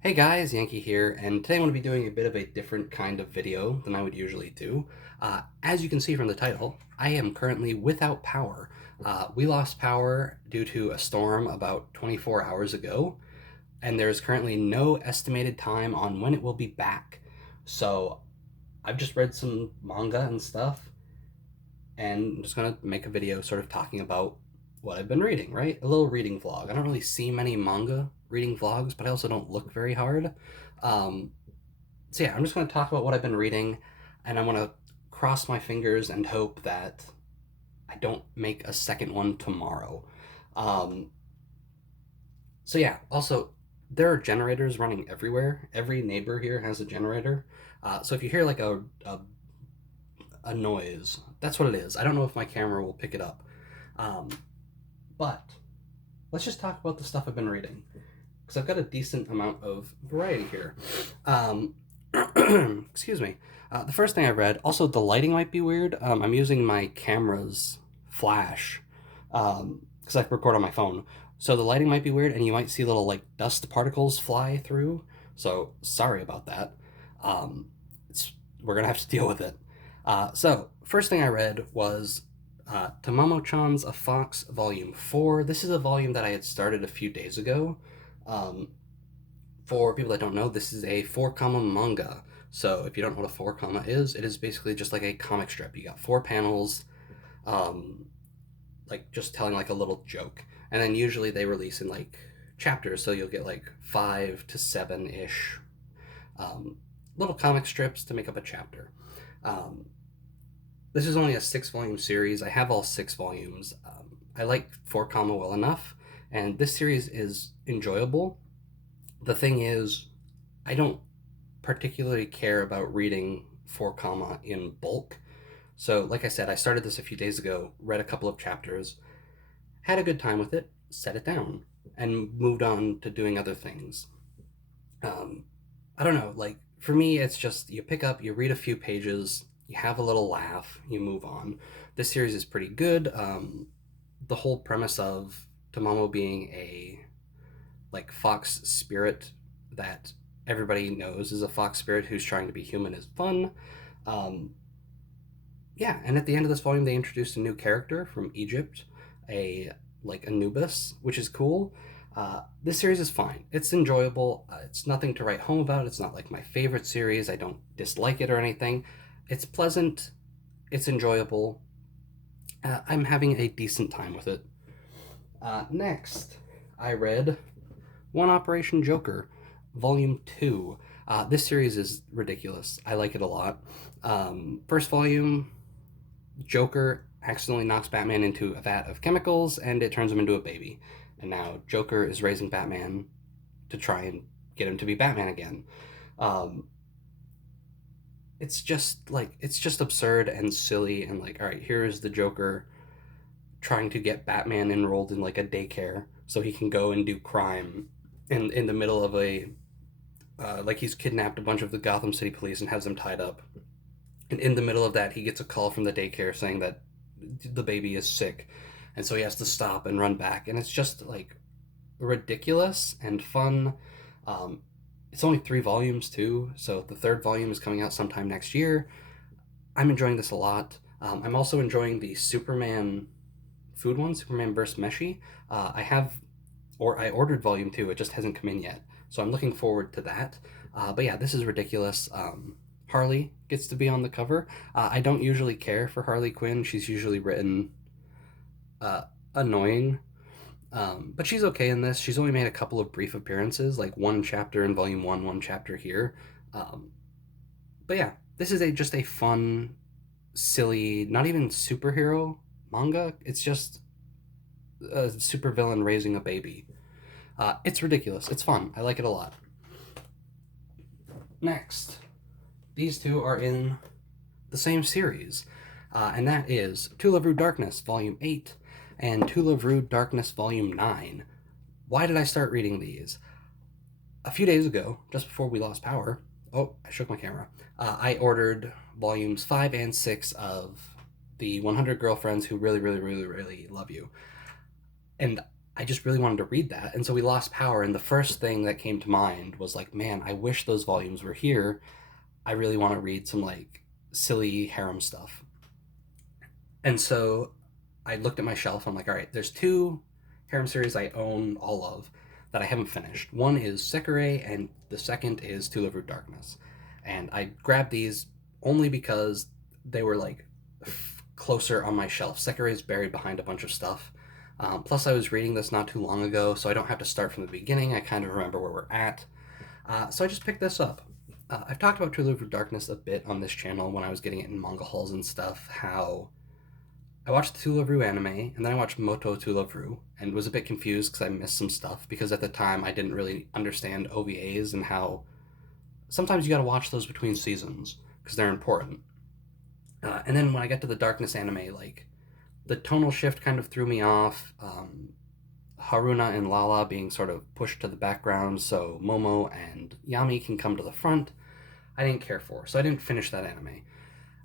Hey guys, Yankee here, and today I'm going to be doing a bit of a different kind of video than I would usually do. As you can see from the title, I am currently without power. We lost power due to a storm about 24 hours ago, and there's currently no estimated time on when it will be back. So I've just read some manga and stuff, and I'm just going to make a video sort of talking about what I've been reading, right? A little reading vlog. I don't really see many manga reading vlogs, but I also don't look very hard. Um, so yeah, I'm just going to talk about what I've been reading, and I want to cross my fingers and hope that I don't make a second one tomorrow. Um, so yeah, also there are generators running everywhere. Every neighbor here has a generator. So if you hear like a noise, that's what it is. I don't know if my camera will pick it up. Um, but let's just talk about the stuff I've been reading because I've got a decent amount of variety here. Um, excuse me. The first thing I read, also the lighting might be weird. I'm using my camera's flash because I record on my phone. So the lighting might be weird and you might see little like dust particles fly through. So sorry about that. Um, we're going to have to deal with it. So, first thing I read was Tamamo-chan's A Fox Volume 4. This is a volume that I had started a few days ago. Um, for people that don't know, this is a 4 comma manga. So if you don't know what a 4 comma is, it is basically just like a comic strip. You got 4 panels, um, like just telling like a little joke, and then usually they release in like chapters. So you'll get like 5 to 7 ish um, little comic strips to make up a chapter. Um, this is only a 6 volume series. I have all 6 volumes. I like 4 comma well enough, and this series is enjoyable. The thing is, I don't particularly care about reading 4 comma in bulk. So, like I said, I started this a few days ago, read a couple of chapters, had a good time with it, set it down, and moved on to doing other things. Um, I don't know, like, for me, it's just you pick up, you read a few pages, you have a little laugh, you move on. This series is pretty good. The whole premise of Tamamo being a like fox spirit that everybody knows is a fox spirit who's trying to be human is fun. Um, yeah, and at the end of this volume, they introduced a new character from Egypt, a like Anubis, which is cool. This series is fine. It's enjoyable. It's nothing to write home about. It's not like my favorite series. I don't dislike it or anything. It's pleasant. It's enjoyable. I'm having a decent time with it. Next, I read One Operation Joker, Volume 2. This series is ridiculous. I like it a lot. First volume, Joker accidentally knocks Batman into a vat of chemicals and it turns him into a baby. And now Joker is raising Batman to try and get him to be Batman again. Um, it's just absurd and silly and like, all right, here is the Joker trying to get Batman enrolled in like a daycare so he can go and do crime in the middle of a like he's kidnapped a bunch of the Gotham City police and has them tied up. And in the middle of that, he gets a call from the daycare saying that the baby is sick, and so he has to stop and run back. And it's just like ridiculous and fun. Um, it's only 3 volumes too, so the third volume is coming out sometime next year. I'm enjoying this a lot. I'm also enjoying the Superman food one, Superman vs. Meshi. I ordered volume 2. It just hasn't come in yet, so I'm looking forward to that. But yeah, this is ridiculous. Harley gets to be on the cover. I don't usually care for Harley Quinn. She's usually written uh, annoying, but she's okay in this. She's only made a couple of brief appearances, like one chapter in volume 1, one chapter here. Um, but yeah, this is just a fun, silly, not even superhero manga. It's just a supervillain raising a baby. It's ridiculous. It's fun. I like it a lot. Next, these two are in the same series, and that is To Love Rude Darkness, Volume 8, and To Love Rude Darkness, Volume 9. Why did I start reading these? A few days ago, just before we lost power, oh, I shook my camera, I ordered Volumes 5 and 6 of the 100 Girlfriends Who Really, Really, Really, Really Love You. And I just really wanted to read that. And so we lost power. And the first thing that came to mind was like, man, I wish those volumes were here. I really want to read some like silly harem stuff. And so I looked at my shelf. I'm like, all right, there's two harem series I own all of that I haven't finished. One is Sekirei, and the second is To Live Through Darkness. And I grabbed these only because they were like closer on my shelf. Sekirei is buried behind a bunch of stuff. Plus, I was reading this not too long ago, so I don't have to start from the beginning. I kind of remember where we're at. So I just picked this up. I've talked about To Live Through Darkness a bit on this channel when I was getting it in manga halls and stuff, how I watched the To Love Ru anime, and then I watched Moto To Love Ru, and was a bit confused because I missed some stuff, because at the time I didn't really understand OVAs and how sometimes you gotta watch those between seasons, because they're important. And then when I got to the Darkness anime, like, the tonal shift kind of threw me off. Haruna and Lala being sort of pushed to the background, so Momo and Yami can come to the front. I didn't care for, so I didn't finish that anime.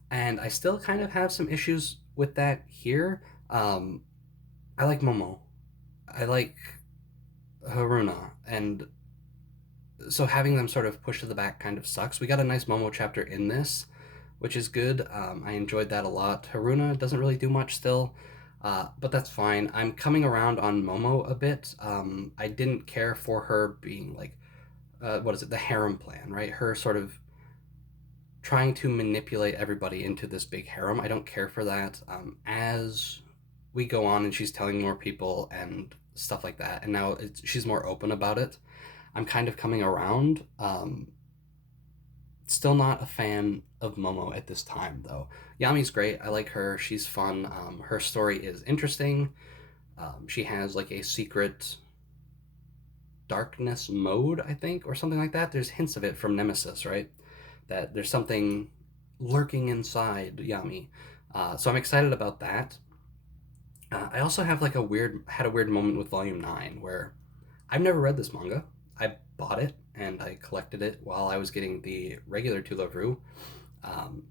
And I still kind of have some issues with that here. I like Momo. I like Haruna, and so having them sort of pushed to the back kind of sucks. We got a nice Momo chapter in this, which is good. I enjoyed that a lot. Haruna doesn't really do much still, but that's fine. I'm coming around on Momo a bit. I didn't care for her being like, what is it, the harem plan, right? Her sort of trying to manipulate everybody into this big harem. I don't care for that. As we go on and she's telling more people and stuff like that, and now she's more open about it, I'm kind of coming around. Still not a fan of Momo at this time, though. Yami's great. I like her. She's fun. Her story is interesting. She has like a secret darkness mode, I think, or something like that. There's hints of it from Nemesis, right? That there's something lurking inside Yami. So I'm excited about that. I also have like had a weird moment with Volume 9 where I've never read this manga. I bought it and I collected it while I was getting the regular To Love Ru. Um,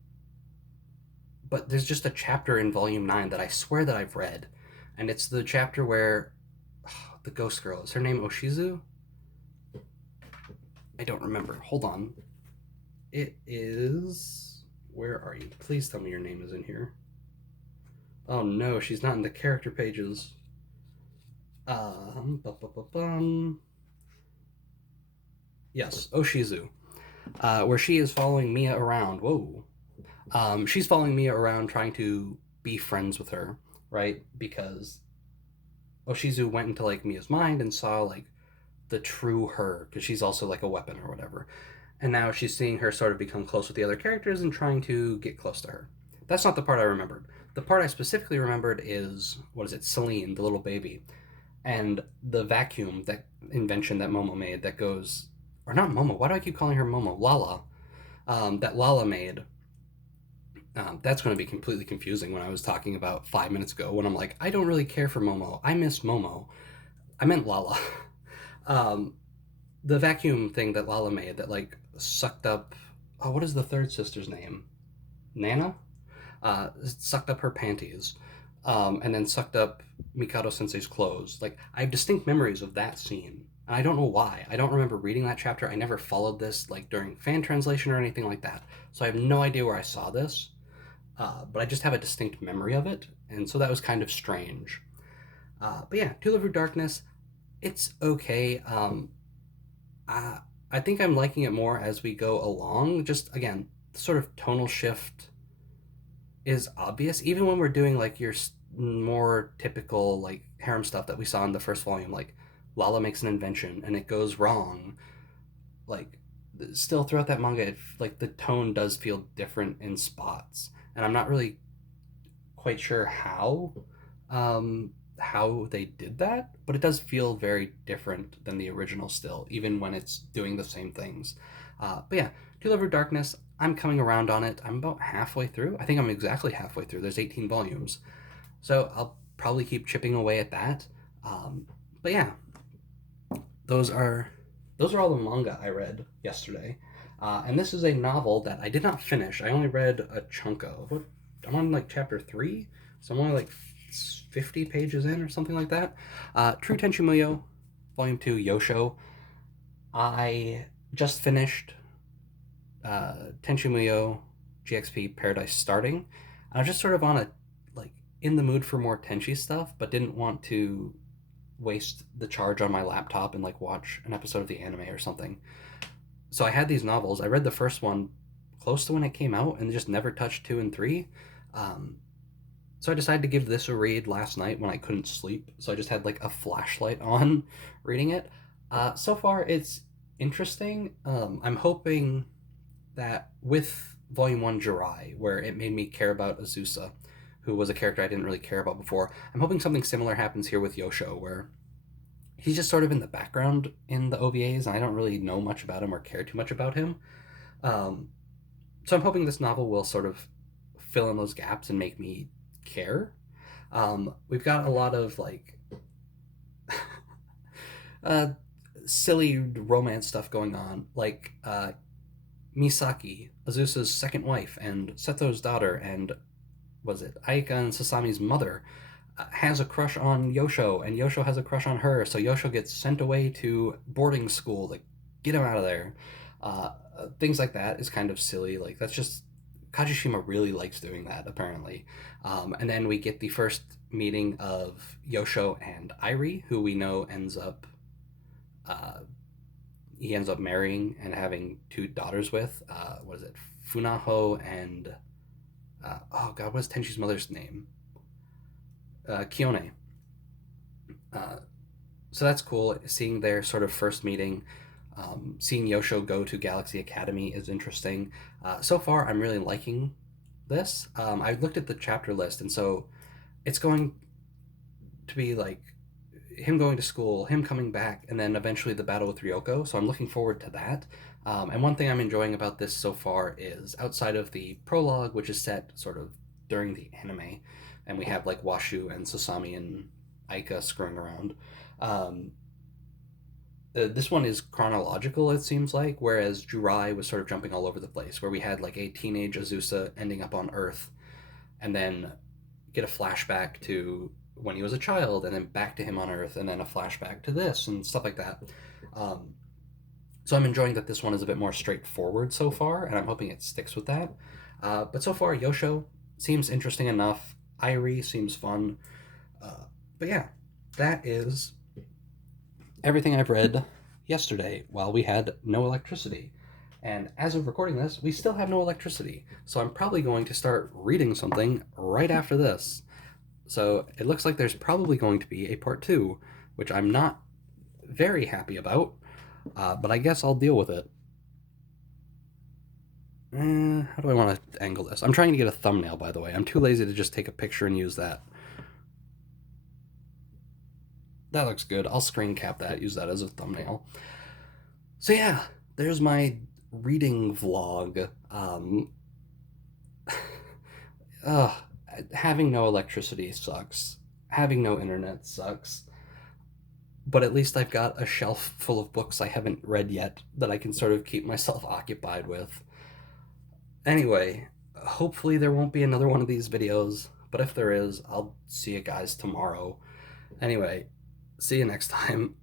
but there's just a chapter in Volume 9 that I swear that I've read. And it's the chapter where the ghost girl, is her name Oshizu? I don't remember. Hold on. It is. Where are you? Please tell me your name is in here. Oh no, she's not in the character pages. Yes, Oshizu. Where she is following Mia around. Whoa. She's following Mia around trying to be friends with her, right? Because Oshizu went into like Mia's mind and saw like the true her, because she's also like a weapon or whatever. And now she's seeing her sort of become close with the other characters and trying to get close to her. That's not the part I remembered. The part I specifically remembered is, what is it, Celine, the little baby, and the vacuum, that invention that Momo made that goes, or not Momo, why do I keep calling her Momo? Lala, that Lala made. That's going to be completely confusing when I was talking about 5 minutes ago when I'm like, I don't really care for Momo. I miss Momo. I meant Lala. um, the vacuum thing that Lala made that like sucked up. Oh, what is the third sister's name? Nana? Sucked up her panties, and then sucked up Mikado Sensei's clothes. Like, I have distinct memories of that scene. And I don't know why. I don't remember reading that chapter. I never followed this like during fan translation or anything like that. So I have no idea where I saw this. But I just have a distinct memory of it, and so that was kind of strange. But yeah, To Live Through Darkness, it's okay. I think I'm liking it more as we go along. Just again, the sort of tonal shift is obvious, even when we're doing like your more typical like harem stuff that we saw in the first volume. Like Lala makes an invention and it goes wrong. Like still throughout that manga, like the tone does feel different in spots, and I'm not really quite sure how they did that, but it does feel very different than the original still, even when it's doing the same things. But yeah, To Live Through Darkness, I'm coming around on it. I'm about halfway through. I think I'm exactly halfway through. There's 18 volumes. So I'll probably keep chipping away at that. But yeah, those are all the manga I read yesterday. And this is a novel that I did not finish. I only read a chunk of. I'm on like chapter 3, so I'm only like 50 pages in or something like that. True Tenchi Muyo, Volume 2, Yosho. I just finished Tenchi Muyo GXP Paradise Starting. I was just sort of on a, like, in the mood for more Tenchi stuff, but didn't want to waste the charge on my laptop and like watch an episode of the anime or something. So I had these novels. I read the first one close to when it came out and just never touched 2 and 3. Um, so I decided to give this a read last night when I couldn't sleep. So I just had like a flashlight on reading it. So far, it's interesting. I'm hoping that with Volume 1 Jirai, where it made me care about Azusa, who was a character I didn't really care about before, I'm hoping something similar happens here with Yosho, where he's just sort of in the background in the OVAs, and I don't really know much about him or care too much about him. Um, so I'm hoping this novel will sort of fill in those gaps and make me care. We've got a lot of like uh, silly romance stuff going on, like Misaki, Azusa's second wife, and Seto's daughter, and was it Aika and Sasami's mother, has a crush on Yosho, and Yosho has a crush on her. So Yosho gets sent away to boarding school to get him out of there. Things like that is kind of silly. Like that's just Kajishima really likes doing that apparently. And then we get the first meeting of Yosho and Airi, who we know uh, ends up marrying and having 2 daughters with. What is it? Funaho and oh god, what's Tenshi's mother's name? Kione. Uh, so that's cool. Seeing their sort of first meeting, seeing Yosho go to Galaxy Academy is interesting. So far, I'm really liking this. I looked at the chapter list, and so it's going to be like him going to school, him coming back, and then eventually the battle with Ryoko. So I'm looking forward to that. And one thing I'm enjoying about this so far is outside of the prologue, which is set sort of during the anime, and we have like Washu and Sasami and Aika screwing around. Um, this one is chronological, it seems like, whereas Jurai was sort of jumping all over the place, where we had like a teenage Azusa ending up on Earth, and then get a flashback to when he was a child, and then back to him on Earth, and then a flashback to this, and stuff like that. Um, so I'm enjoying that this one is a bit more straightforward so far, and I'm hoping it sticks with that. But so far, Yosho seems interesting enough. Irie seems fun. But yeah, that is everything I've read yesterday while we had no electricity. And as of recording this, we still have no electricity. So I'm probably going to start reading something right after this. So it looks like there's probably going to be a part 2, which I'm not very happy about, but I guess I'll deal with it. How do I want to angle this? I'm trying to get a thumbnail, by the way. I'm too lazy to just take a picture and use that. That looks good. I'll screen cap that, use that as a thumbnail. So yeah, there's my reading vlog. Ugh, having no electricity sucks. Having no internet sucks. But at least I've got a shelf full of books I haven't read yet that I can sort of keep myself occupied with. Anyway, hopefully there won't be another one of these videos, but if there is, I'll see you guys tomorrow. Anyway, see you next time.